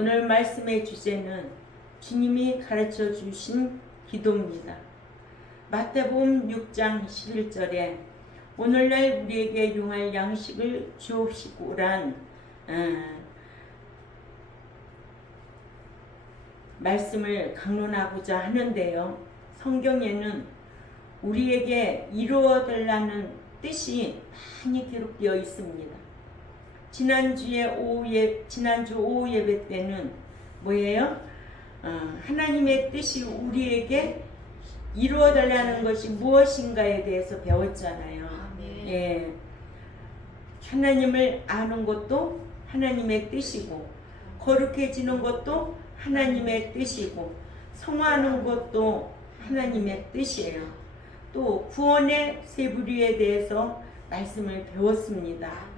오늘 말씀의 주제는 주님이 가르쳐 주신 기도입니다. 마태복음 6장 11절에 오늘날 우리에게 용할 양식을 주옵시고란 말씀을 강론하고자 하는데요. 성경에는 우리에게 이루어 달라는 뜻이 많이 기록되어 있습니다. 지난주 오후 예배 때는 뭐예요? 하나님의 뜻이 우리에게 이루어 달라는 것이 무엇인가에 대해서 배웠잖아요. 예. 하나님을 아는 것도 하나님의 뜻이고, 거룩해지는 것도 하나님의 뜻이고, 성화하는 것도 하나님의 뜻이에요. 또 구원의 세 부류에 대해서 말씀을 배웠습니다.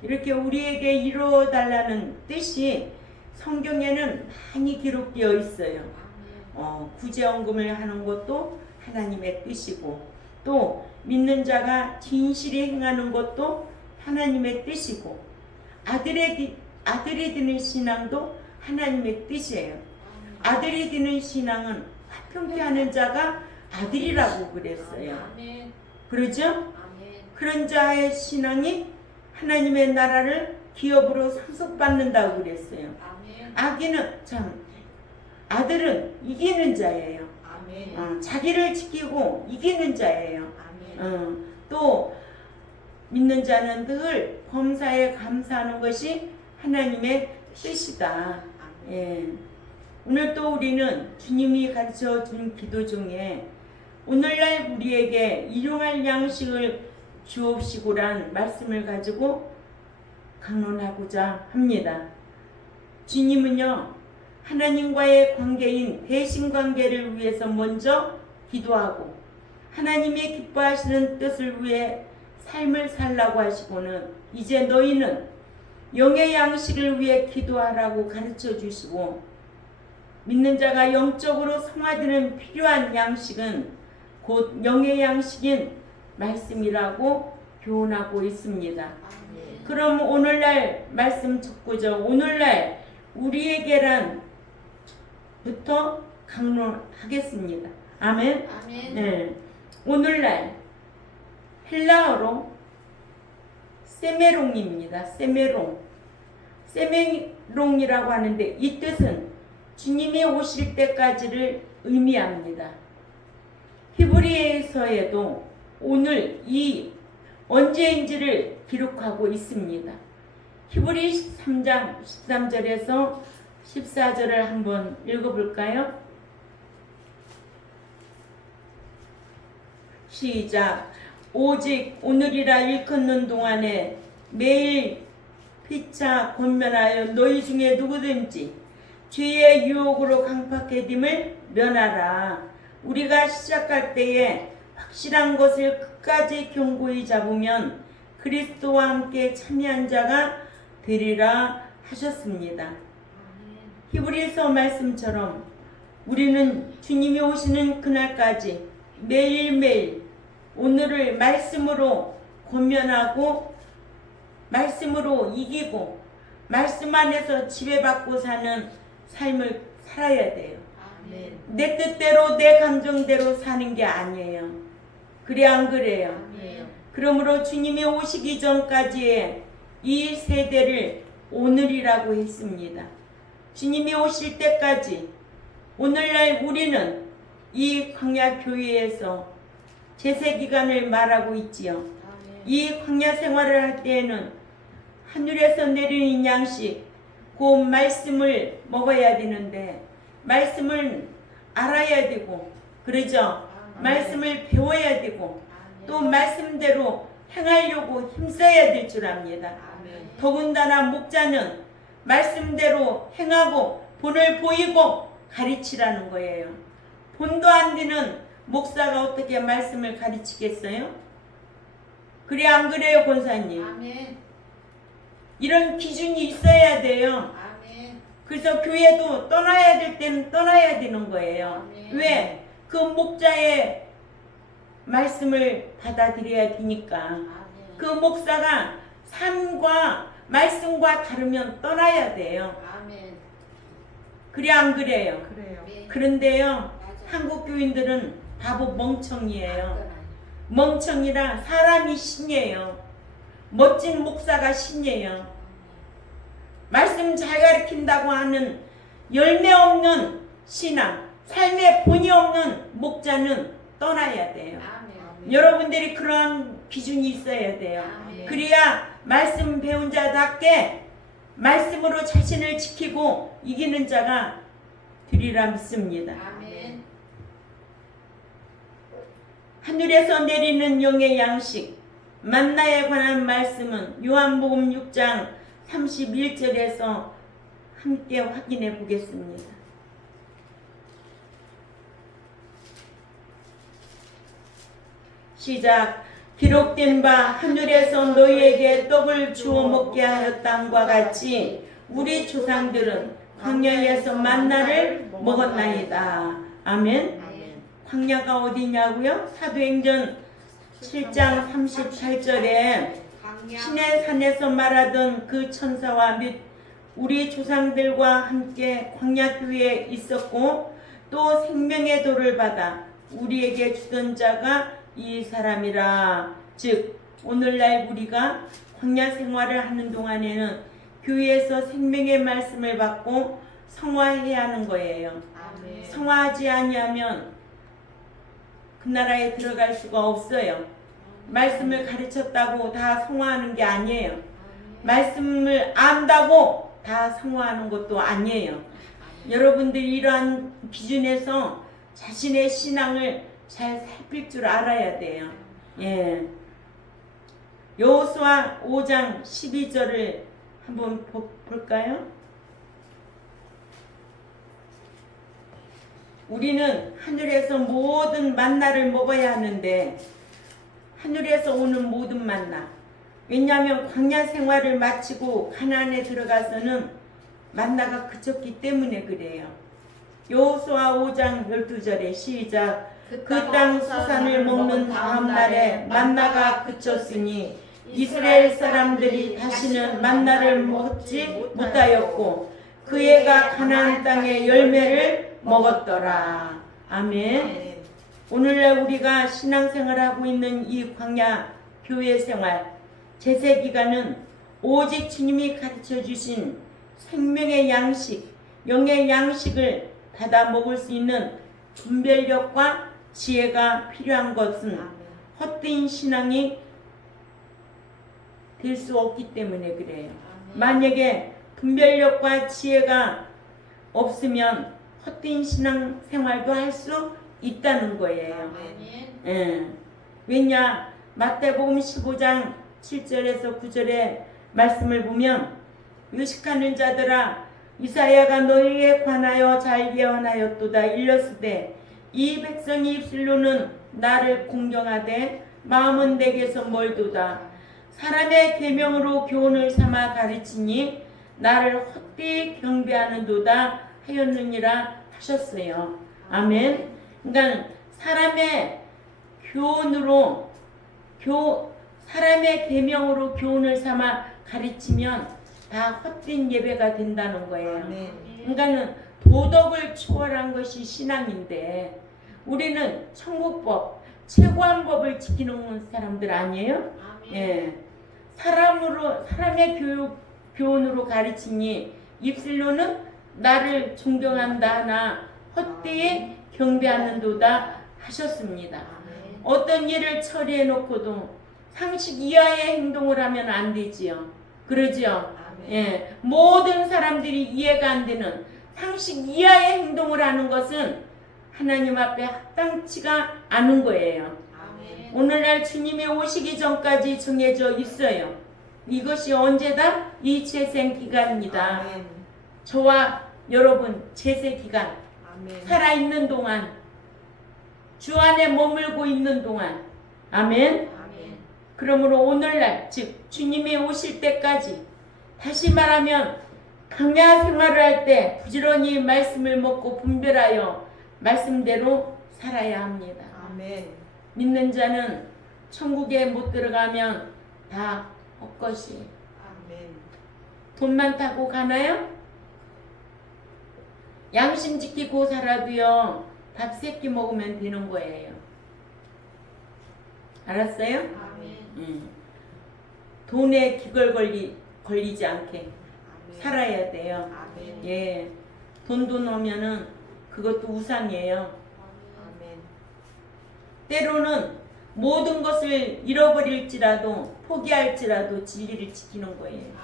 이렇게 우리에게 이루어 달라는 뜻이 성경에는 많이 기록되어 있어요. 구제언금을 하는 것도 하나님의 뜻이고, 또 믿는 자가 진실히 행하는 것도 하나님의 뜻이고, 아들이 되는 신앙도 하나님의 뜻이에요. 아들이 되는 신앙은 화평케 하는 자가 아들이라고 그랬어요. 그러죠? 그런 자의 신앙이 하나님의 나라를 기업으로 상속받는다고 그랬어요. 아들은 이기는 자예요. 자기를 지키고 이기는 자예요. 또 믿는 자는 늘 범사에 감사하는 것이 하나님의 뜻이다. 예. 오늘 또 우리는 주님이 가르쳐 준 기도 중에 오늘날 우리에게 일용할 양식을 주옵시고란 말씀을 가지고 강론하고자 합니다. 주님은요, 하나님과의 관계인 대신관계를 위해서 먼저 기도하고 하나님이 기뻐하시는 뜻을 위해 삶을 살라고 하시고는 이제 너희는 영의 양식을 위해 기도하라고 가르쳐 주시고, 믿는 자가 영적으로 성화되는 필요한 양식은 곧 영의 양식인 말씀이라고 교훈하고 있습니다. 그럼 오늘날 말씀 첫 구절, 오늘날 우리에게란부터 강론하겠습니다. 아멘. 네. 오늘날 헬라어로 세메롱입니다. 세메롱이라고 하는데 이 뜻은 주님이 오실 때까지를 의미합니다. 히브리서에도 오늘 이 언제인지를 기록하고 있습니다. 히브리 13장 13절에서 14절을 한번 읽어볼까요? 시작. 오직 오늘이라 일컫는 동안에 매일 피차 권면하여 너희 중에 누구든지 죄의 유혹으로 강팍해짐을 면하라. 우리가 시작할 때에 확실한 것을 끝까지 견고히 잡으면 그리스도와 함께 참여한 자가 되리라 하셨습니다. 히브리서 말씀처럼 우리는 주님이 오시는 그날까지 매일매일 오늘을 말씀으로 권면하고 말씀으로 이기고 말씀 안에서 지배받고 사는 삶을 살아야 돼요. 내 뜻대로 내 감정대로 사는 게 아니에요. 그래 안 그래요? 그러므로 주님이 오시기 전까지의 이 세대를 오늘이라고 했습니다. 주님이 오실 때까지 오늘날 우리는 이 광야 교회에서 제세기간을 말하고 있지요. 이 광야 생활을 할 때에는 하늘에서 내리는 양식, 그 말씀을 먹어야 되는데 말씀을 알아야 되고, 그러죠? 말씀을 배워야 되고, 또 말씀대로 행하려고 힘써야 될 줄 압니다. 더군다나 목자는 말씀대로 행하고 본을 보이고 가르치라는 거예요. 본도 안 되는 목사가 어떻게 말씀을 가르치겠어요? 그래 안 그래요, 권사님? 이런 기준이 있어야 돼요. 그래서 교회도 떠나야 될 때는 떠나야 되는 거예요. 왜? 그 목자의 말씀을 받아들여야 되니까. 그 목사가 삶과 말씀과 다르면 떠나야 돼요. 그래 안 그래요? 그래요. 그런데요, 한국 교인들은 바보 멍청이에요. 멍청이라 사람이 신이에요. 멋진 목사가 신이에요. 말씀 잘 가르친다고 하는 열매 없는 신앙, 삶의 본이 없는 목자는 떠나야 돼요. 여러분들이 그런 기준이 있어야 돼요. 그래야 말씀 배운 자답게 말씀으로 자신을 지키고 이기는 자가 되리라 믿습니다. 하늘에서 내리는 영의 양식, 만나에 관한 말씀은 요한복음 6장 31절에서 함께 확인해 보겠습니다. 시작. 기록된 바 하늘에서 너희에게 떡을 주어 먹게 하였다함과 같이 우리 조상들은 광야에서 만나를 먹었나이다. 아멘. 광야가 어디냐고요? 사도행전 7장 38절에 신의 산에서 말하던 그 천사와 및 우리 조상들과 함께 광야교회에 있었고 또 생명의 돌을 받아 우리에게 주던 자가 이 사람이라. 즉 오늘날 우리가 광야 생활을 하는 동안에는 교회에서 생명의 말씀을 받고 성화해야 하는 거예요. 성화하지 아니하면 그 나라에 들어갈 수가 없어요. 말씀을 가르쳤다고 다 성화하는 게 아니에요. 말씀을 안다고 다 성화하는 것도 아니에요. 여러분들이 이러한 기준에서 자신의 신앙을 잘 살필 줄 알아야 돼요. 예. 여호수아 5장 12절을 한번 볼까요? 우리는 하늘에서 모든 만나를 먹어야 하는데 하늘에서 오는 모든 만나, 왜냐하면 광야 생활을 마치고 가나안에 들어가서는 만나가 그쳤기 때문에 그래요. 여호수아 5장 12절에 시작. 그 땅 수산을 먹는 다음 날에 만나가 그쳤으니 이스라엘 사람들이 다시는 만나를 먹지 못하였고 그 애가 가나안 땅의 열매를 먹었더라. 아멘. 오늘날 우리가 신앙생활하고 있는 이 광야 교회 생활 제세기간은 오직 주님이 가르쳐 주신 생명의 양식, 영의 양식을 받아 먹을 수 있는 분별력과 지혜가 필요한 것은 헛된 신앙이 될 수 없기 때문에 그래요. 만약에 분별력과 지혜가 없으면 헛된 신앙 생활도 할 수 있다는 거예요. 예. 왜냐? 마태복음 15장 7절에서 9절의 말씀을 보면 의식하는 자들아 이사야가 너희에 관하여 잘 예언하였도다. 일렀으되 이 백성이 입술로는 나를 공경하되 마음은 내게서 멀도다. 사람의 계명으로 교훈을 삼아 가르치니 나를 헛되이 경배하는도다 하였느니라 하셨어요. 아멘. 그러니까 사람의 교훈으로 사람의 계명으로 교훈을 삼아 가르치면 다 헛된 예배가 된다는 거예요. 그러니까 도덕을 초월한 것이 신앙인데 우리는 천국법, 최고한 법을 지키는 사람들 아니에요? 예. 사람의 교훈으로 가르치니 입술로는 나를 존경한다 하나 헛되이 경배하는도다 하셨습니다. 어떤 일을 처리해 놓고도 상식 이하의 행동을 하면 안 되지요. 그러지요? 예. 모든 사람들이 이해가 안 되는 상식 이하의 행동을 하는 것은 하나님 앞에 합당치가 않은 거예요. 오늘날 주님이 오시기 전까지 정해져 있어요. 이것이 언제다? 이 재생 기간입니다. 저와 여러분 재생 기간 살아있는 동안 주 안에 머물고 있는 동안 아멘. 그러므로 오늘날 즉 주님이 오실 때까지 다시 말하면 광야 생활을 할 때 부지런히 말씀을 먹고 분별하여 말씀대로 살아야 합니다. 아멘. 믿는 자는 천국에 못 들어가면 다 헛것이. 아멘. 돈 많다고 가나요? 양심 지키고 살아도요 밥 3끼 먹으면 되는 거예요. 알았어요? 돈에 기걸 걸리지 않게 살아야 돼요. 예, 돈도 넣으면은 그것도 우상이에요. 때로는 모든 것을 잃어버릴지라도 포기할지라도 진리를 지키는 거예요.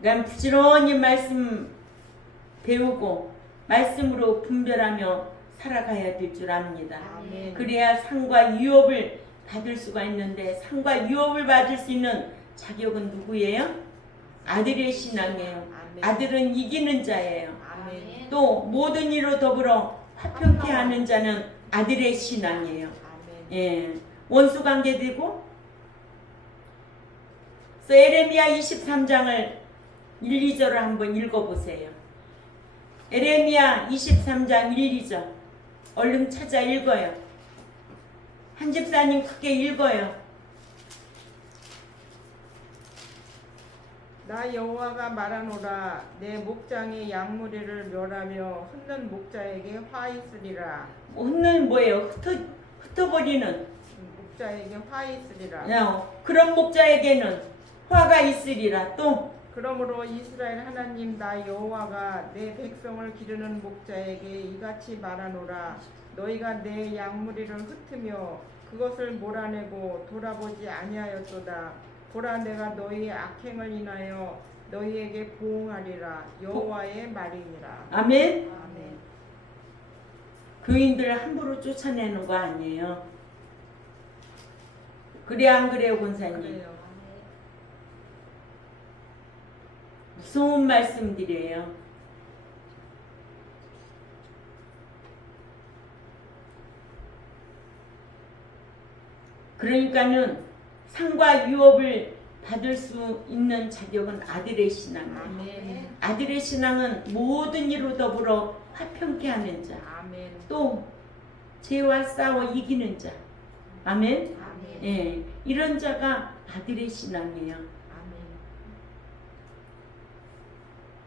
그러니까 부지런히 말씀 배우고 말씀으로 분별하며 살아가야 될 줄 압니다. 그래야 상과 유업을 받을 수가 있는데, 상과 유업을 받을 수 있는 자격은 누구예요? 아들의 신앙이에요. 아들은 이기는 자예요. 또 모든 이로 더불어 화평케 하는 자는 아들의 신앙이에요. 예, 원수 관계되고. 그래서 에레미야 23장을 1, 2절을 한번 읽어보세요. 에레미야 23장 1, 2절 얼른 찾아 읽어요. 한 집사님 크게 읽어요. 나 여호와가 말하노라. 내 목장의 양무리를 멸하며 흩는 목자에게 화 있으리라. 흩는 뭐예요? 흩어버리는 목자에게 화 있으리라. 그런 목자에게는 화가 있으리라. 또 그러므로 이스라엘 하나님 나 여호와가 내 백성을 기르는 목자에게 이같이 말하노라. 너희가 내 양무리를 흩으며 그것을 몰아내고 돌아보지 아니하였도다. 보라, 내가 너희의 악행을 인하여 너희에게 보응하리라. 여호와의 말이니라. 아멘. 아멘. 교인들 함부로 쫓아내는 거 아니에요. 그래 안 그래요, 권사님? 그래요. 무서운 말씀들이에요. 그러니까는 상과 유업을 받을 수 있는 자격은 아들의 신앙이에요. 아멘. 아들의 신앙은 모든 이로 더불어 화평케 하는 자, 아멘. 또 죄와 싸워 이기는 자. 아멘. 아멘. 예, 이런 자가 아들의 신앙이에요. 아멘.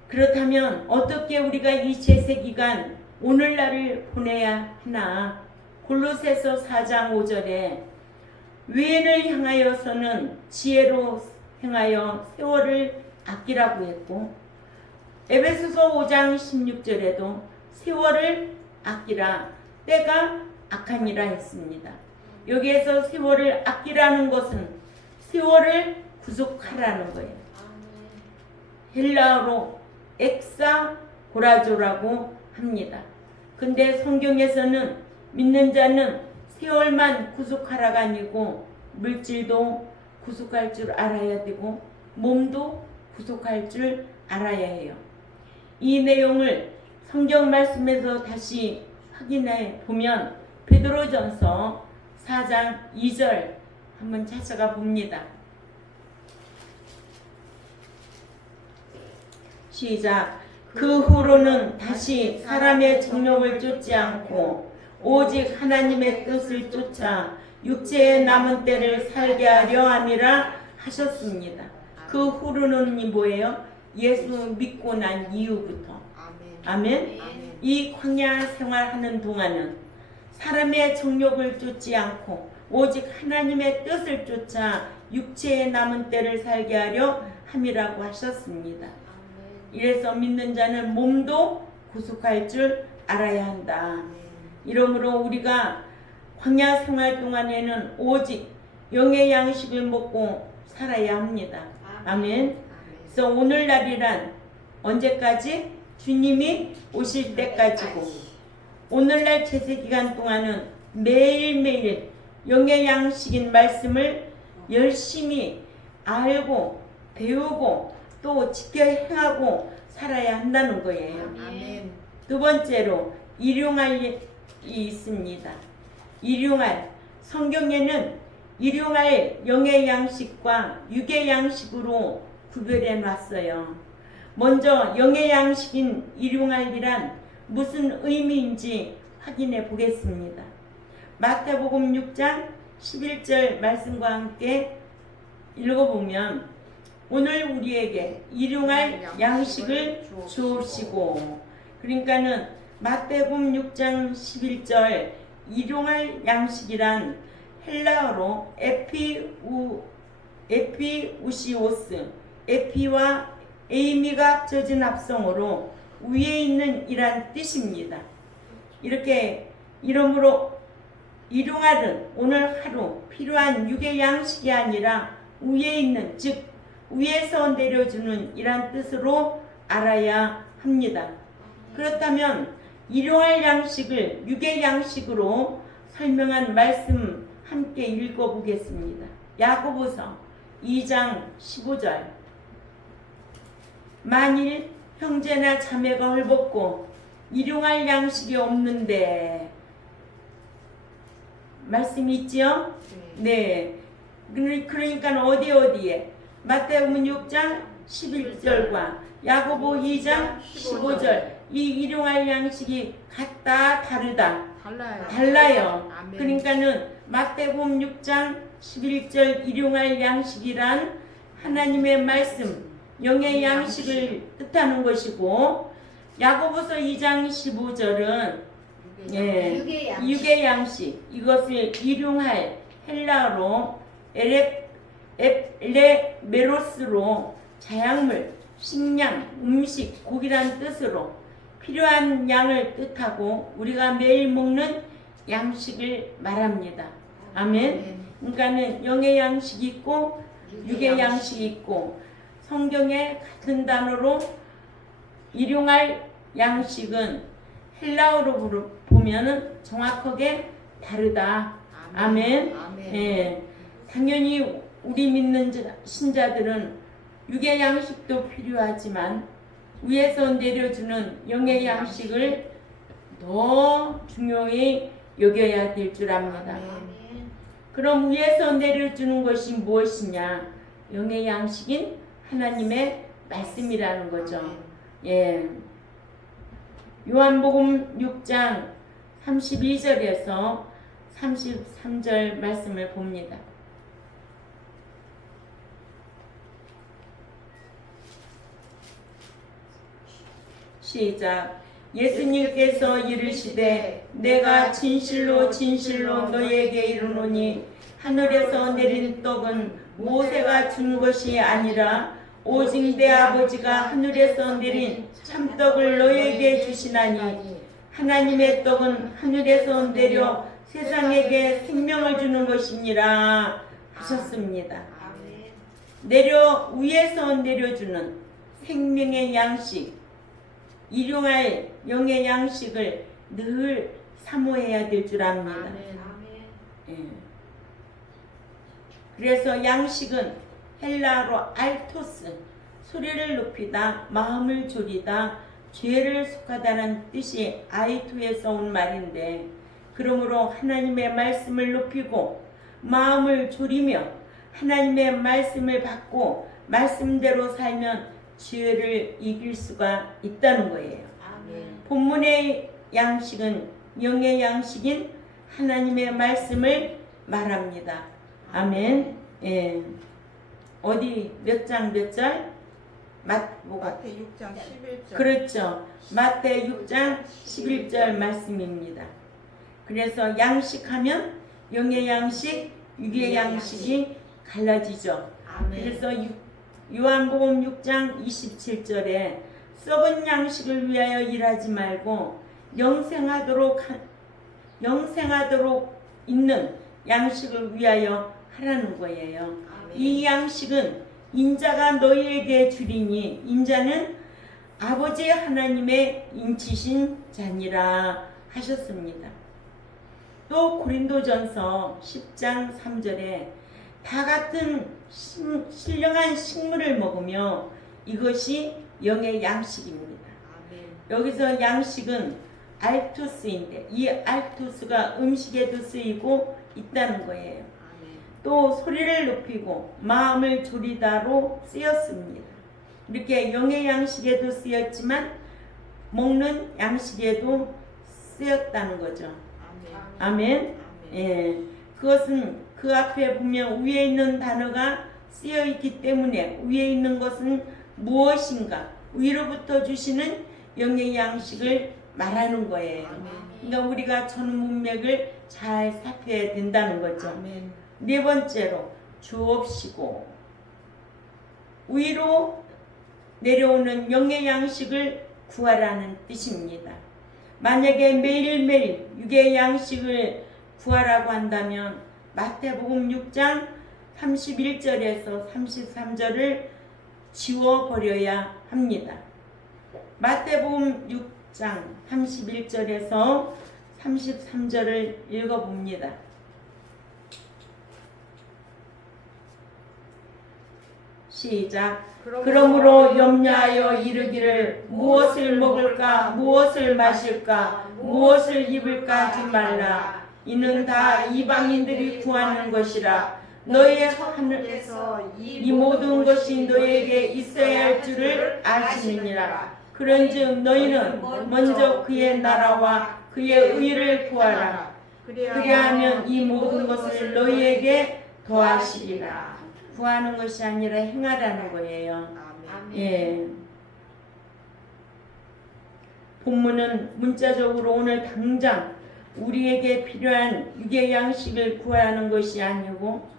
그렇다면 어떻게 우리가 이 제세 기간 오늘날을 보내야 하나? 골로새서 4장 5절에 외인을 향하여서는 지혜로 행하여 세월을 아끼라고 했고, 에베소서 5장 16절에도 세월을 아끼라, 때가 악하니라 했습니다. 여기에서 세월을 아끼라는 것은 세월을 구속하라는 거예요. 헬라어로 엑사고라조라고 합니다. 근데 성경에서는 믿는 자는 세월만 구속하라가 아니고 물질도 구속할 줄 알아야 되고 몸도 구속할 줄 알아야 해요. 이 내용을 성경 말씀에서 다시 확인해 보면 베드로전서 4장 2절 한번 찾아가 봅니다. 시작. 그 후로는 다시 사람의 정욕을 쫓지 않고 오직 하나님의 뜻을 쫓아 육체의 남은 때를 살게 하려 함이라 하셨습니다. 그 후로는 뭐예요? 예수 믿고 난 이후부터. 아멘. 이 광야 생활하는 동안은 사람의 정욕을 쫓지 않고 오직 하나님의 뜻을 쫓아 육체의 남은 때를 살게 하려 함이라고 하셨습니다. 이래서 믿는 자는 몸도 구속할 줄 알아야 한다. 이러므로 우리가 광야 생활 동안에는 오직 영의 양식을 먹고 살아야 합니다. 아멘. 그래서 오늘날이란 언제까지? 주님이 오실 때까지고, 오늘날 제세 기간 동안은 매일매일 영의 양식인 말씀을 열심히 알고 배우고 또 지켜 행하고 살아야 한다는 거예요. 아멘. 두 번째로 일용할이 있습니다. 일용할, 성경에는 일용할 영의 양식과 육의 양식으로 구별해 놨어요. 먼저 영의 양식인 일용할이란 무슨 의미인지 확인해 보겠습니다. 마태복음 6장 11절 말씀과 함께 읽어보면 오늘 우리에게 일용할 양식을 주옵시고. 그러니까는 마태복음 6장 11절 일용할 양식이란 헬라어로 에피우시오스, 에피와 에이미가 합쳐진 합성어로 위에 있는 이란 뜻입니다. 이렇게 이러므로 일용할은 오늘 하루 필요한 육의 양식이 아니라 위에 있는, 즉 위에서 내려주는 이란 뜻으로 알아야 합니다. 그렇다면 일용할 양식을 육의 양식으로 설명한 말씀 함께 읽어보겠습니다. 야고보서 2장 15절. 만일 형제나 자매가 헐벗고 일용할 양식이 없는데, 말씀이 있지요? 네. 그러니까 어디에? 마태복음 6장 11절과 야고보 2장 15절. 이 일용할 양식이 같다, 다르다? 달라요. 아멘. 그러니까는 마태복음 6장 11절 일용할 양식이란 하나님의 말씀, 영의 양식을 뜻하는 것이고, 야고보서 2장 15절은 육의 양식, 이것을 일용할 헬라어로 엘레메로스로 자양물, 식량, 음식, 고기란 뜻으로 필요한 양을 뜻하고 우리가 매일 먹는 양식을 말합니다. 아멘. 그러니까는 영의 양식이 있고 육의 양식이 있고, 성경에 같은 단어로 일용할 양식은 헬라어로 보면은 정확하게 다르다. 아멘. 예. 당연히 우리 믿는 신자들은 육의 양식도 필요하지만 위에서 내려주는 영의 양식을 더 중요히 여겨야 될 줄 압니다. 그럼 위에서 내려주는 것이 무엇이냐? 영의 양식인 하나님의 말씀이라는 거죠. 예. 요한복음 6장 32절에서 33절 말씀을 봅니다. 시작. 예수님께서 이르시되 내가 진실로 진실로 너희에게 이르노니 하늘에서 내린 떡은 모세가 준 것이 아니라 오직 내 아버지가 하늘에서 내린 참떡을 너희에게 주시나니 하나님의 떡은 하늘에서 내려 세상에게 생명을 주는 것이니라 하셨습니다. 위에서 내려주는 생명의 양식, 일용할 영의 양식을 늘 사모해야 될 줄 압니다. 예. 그래서 양식은 헬라어로 알토스, 소리를 높이다, 마음을 졸이다, 죄를 속하다는 뜻이 아이토에서 온 말인데, 그러므로 하나님의 말씀을 높이고 마음을 졸이며 하나님의 말씀을 받고 말씀대로 살면 죄를 이길 수가 있다는 거예요. 본문의 양식은 영의 양식인 하나님의 말씀을 말합니다. 아멘. 예. 어디 몇 장 몇 절? 마태 6장 11절. 그렇죠. 마태 6장 11절 말씀입니다. 그래서 양식하면 영의 양식, 육의 양식이 갈라지죠. 그래서 요한복음 6장 27절에 썩은 양식을 위하여 일하지 말고 영생하도록 있는 양식을 위하여 하라는 거예요. 이 양식은 인자가 너희에게 주리니 인자는 아버지 하나님의 인치신 자니라 하셨습니다. 또 고린도전서 10장 3절에 다 같은 신령한 식물을 먹으며 이것이 영의 양식입니다. 여기서 양식은 알토스인데 이 알토스가 음식에도 쓰이고 있다는 거예요. 또 소리를 높이고 마음을 졸이다로 쓰였습니다. 이렇게 영의 양식에도 쓰였지만 먹는 양식에도 쓰였다는 거죠. 아멘. 예. 그것은 그 앞에 보면 위에 있는 단어가 쓰여 있기 때문에 위에 있는 것은 무엇인가? 위로부터 주시는 영의 양식을 말하는 거예요. 그러니까 우리가 전 문맥을 잘 살펴야 된다는 거죠. 아멘. 네 번째로 주옵시고 위로 내려오는 영의 양식을 구하라는 뜻입니다. 만약에 매일매일 육의 양식을 구하라고 한다면 마태복음 6장 31절에서 33절을 지워버려야 합니다. 마태복음 6장 31절에서 33절을 읽어봅니다. 시작. 그러므로 염려하여 이르기를 무엇을 먹을까 무엇을 마실까 무엇을 입을까 하지 말라. 이는 다 이방인들이 구하는 것이라. 너의 하늘에서 이 모든 것이 너에게 있어야 할 줄을 아시느니라. 그런즉 너희는 먼저 그의 나라와 그의 의를 구하라. 그리하면 이 모든 것을 너희에게 더하시리라. 구하는 것이 아니라 행하라는 거예요. 예. 본문은 문자적으로 오늘 당장 우리에게 필요한 육의 양식을 구하는 것이 아니고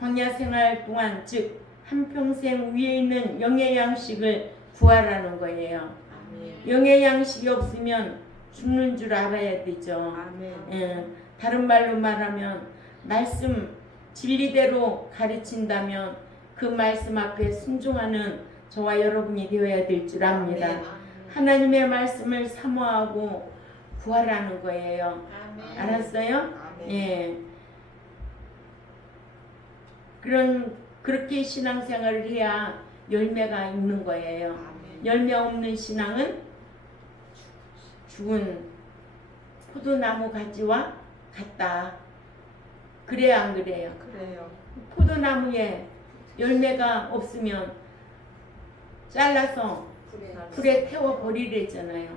광야 생활 동안 즉 한평생 위에 있는 영의 양식을 구하라는 거예요. 영의 양식이 없으면 죽는 줄 알아야 되죠. 예. 다른 말로 말하면 말씀 진리대로 가르친다면 그 말씀 앞에 순종하는 저와 여러분이 되어야 될 줄 압니다. 하나님의 말씀을 사모하고 구하라는 거예요. 알았어요? 예. 그렇게 신앙생활을 해야 열매가 있는 거예요. 열매 없는 신앙은 죽은 포도나무 가지와 같다. 그래요, 안 그래요? 그래요. 포도나무에 열매가 없으면 잘라서 불에 태워 버리랬잖아요.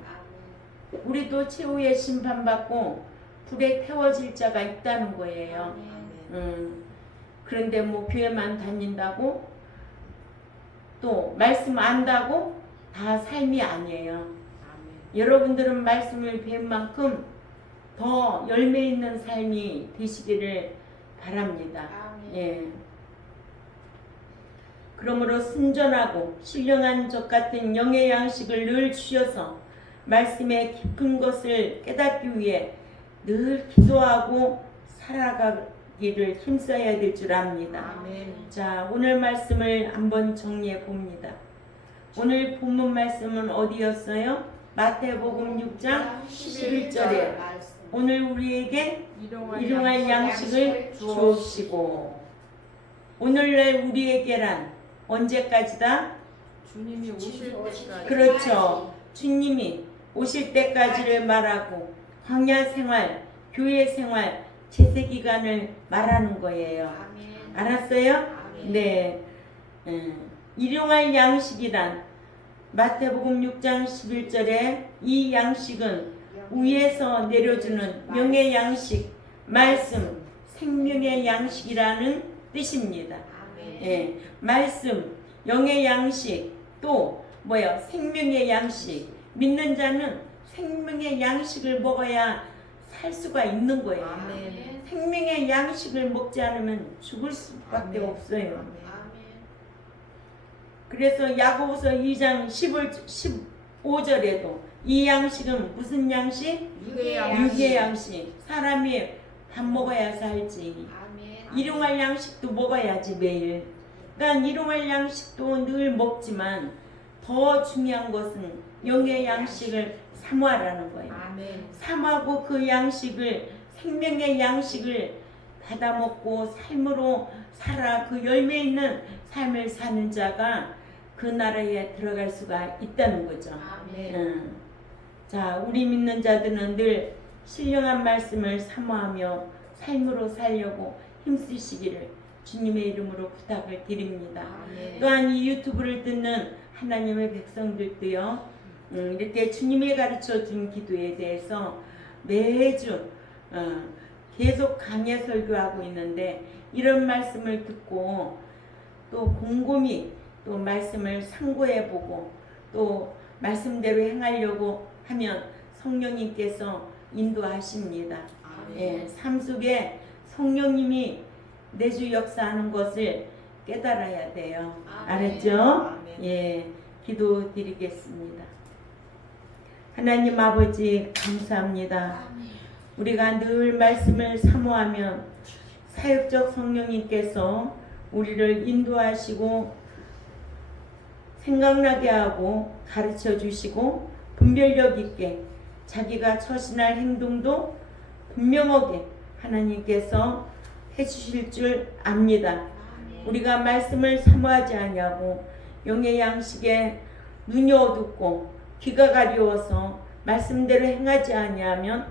우리도 최후의 심판받고 불에 태워질 자가 있다는 거예요. 그런데 뭐 교회만 다닌다고 또 말씀 안다고 다 삶이 아니에요. 여러분들은 말씀을 배운 만큼 더 열매 있는 삶이 되시기를 바랍니다. 예. 그러므로 순전하고 신령한 적 같은 영의 양식을 늘 주셔서 말씀의 깊은 것을 깨닫기 위해 늘 기도하고 살아가기를 힘써야 될 줄 압니다. 자, 오늘 말씀을 한번 정리해 봅니다. 오늘 본문 말씀은 어디였어요? 마태복음 6장 11절에 오늘 우리에게 일용할 양식을 주옵시고. 오늘날 우리에게란 언제까지다? 주님이 오실 때까지. 그렇죠. 주님이 오실 때까지를 말하고 광야 생활, 교회 생활, 제세 기간을 말하는 거예요. 알았어요? 네. 일용할 양식이란 마태복음 6장 11절에 이 양식은 위에서 내려주는 영의 양식, 말씀, 생명의 양식이라는 뜻입니다. 예, 말씀, 영의 양식, 또 뭐요? 생명의 양식. 믿는 자는 생명의 양식을 먹어야 살 수가 있는 거예요. 생명의 양식을 먹지 않으면 죽을 수밖에 없어요. 그래서 야고보서 2장 15절에도 이 양식은 무슨 양식? 육의 양식. 사람이 밥 먹어야 살지. 일용할 양식도 먹어야지 매일. 그러니까 일용할 양식도 늘 먹지만 더 중요한 것은 영의 양식을 사모하라는 거예요. 사모하고 그 양식을 생명의 양식을 받아 먹고 삶으로 살아 그 열매 있는 삶을 사는 자가 그 나라에 들어갈 수가 있다는 거죠. 자, 우리 믿는 자들은 늘 신령한 말씀을 사모하며 삶으로 살려고 힘쓰시기를 주님의 이름으로 부탁을 드립니다. 또한 이 유튜브를 듣는 하나님의 백성들도요, 이렇게 주님이 가르쳐 준 기도에 대해서 매주 계속 강해 설교하고 있는데 이런 말씀을 듣고 또 곰곰이 또 말씀을 상고해보고 또 말씀대로 행하려고 하면 성령님께서 인도하십니다. 예, 삶 속에 성령님이 내주 역사하는 것을 깨달아야 돼요. 알았죠? 예, 기도드리겠습니다. 하나님 아버지 감사합니다. 우리가 늘 말씀을 사모하면 사역적 성령님께서 우리를 인도하시고 생각나게 하고 가르쳐 주시고 분별력 있게 자기가 처신할 행동도 분명하게 하나님께서 해주실 줄 압니다. 우리가 말씀을 사모하지 아니하고 영의 양식에 눈이 어둡고 귀가 가려워서 말씀대로 행하지 아니하면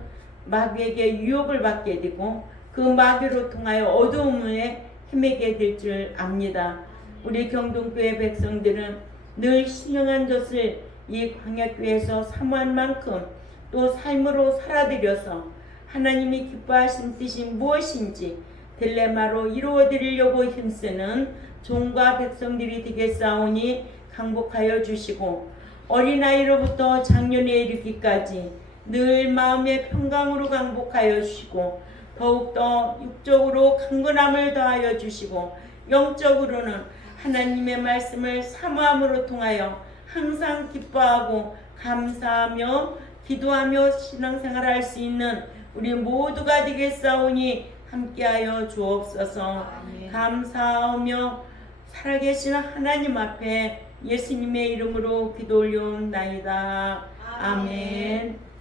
마귀에게 유혹을 받게 되고 그 마귀로 통하여 어두움에 헤매게 될 줄 압니다. 우리 경동교회 백성들은 늘 신령한 것을 이 광야교회에서 사모한 만큼 또 삶으로 살아들여서 하나님이 기뻐하신 뜻이 무엇인지 딜레마로 이루어드리려고 힘쓰는 종과 백성들이 되겠사오니 강복하여 주시고 어린아이로부터 장년에 이르기까지 늘 마음의 평강으로 강복하여 주시고 더욱더 육적으로 강건함을 더하여 주시고 영적으로는 하나님의 말씀을 사모함으로 통하여 항상 기뻐하고 감사하며 기도하며 신앙생활할 수 있는 우리 모두가 되겠사오니 함께하여 주옵소서. 감사하며 살아계신 하나님 앞에 예수님의 이름으로 기도 올려옵나이다. 아멘.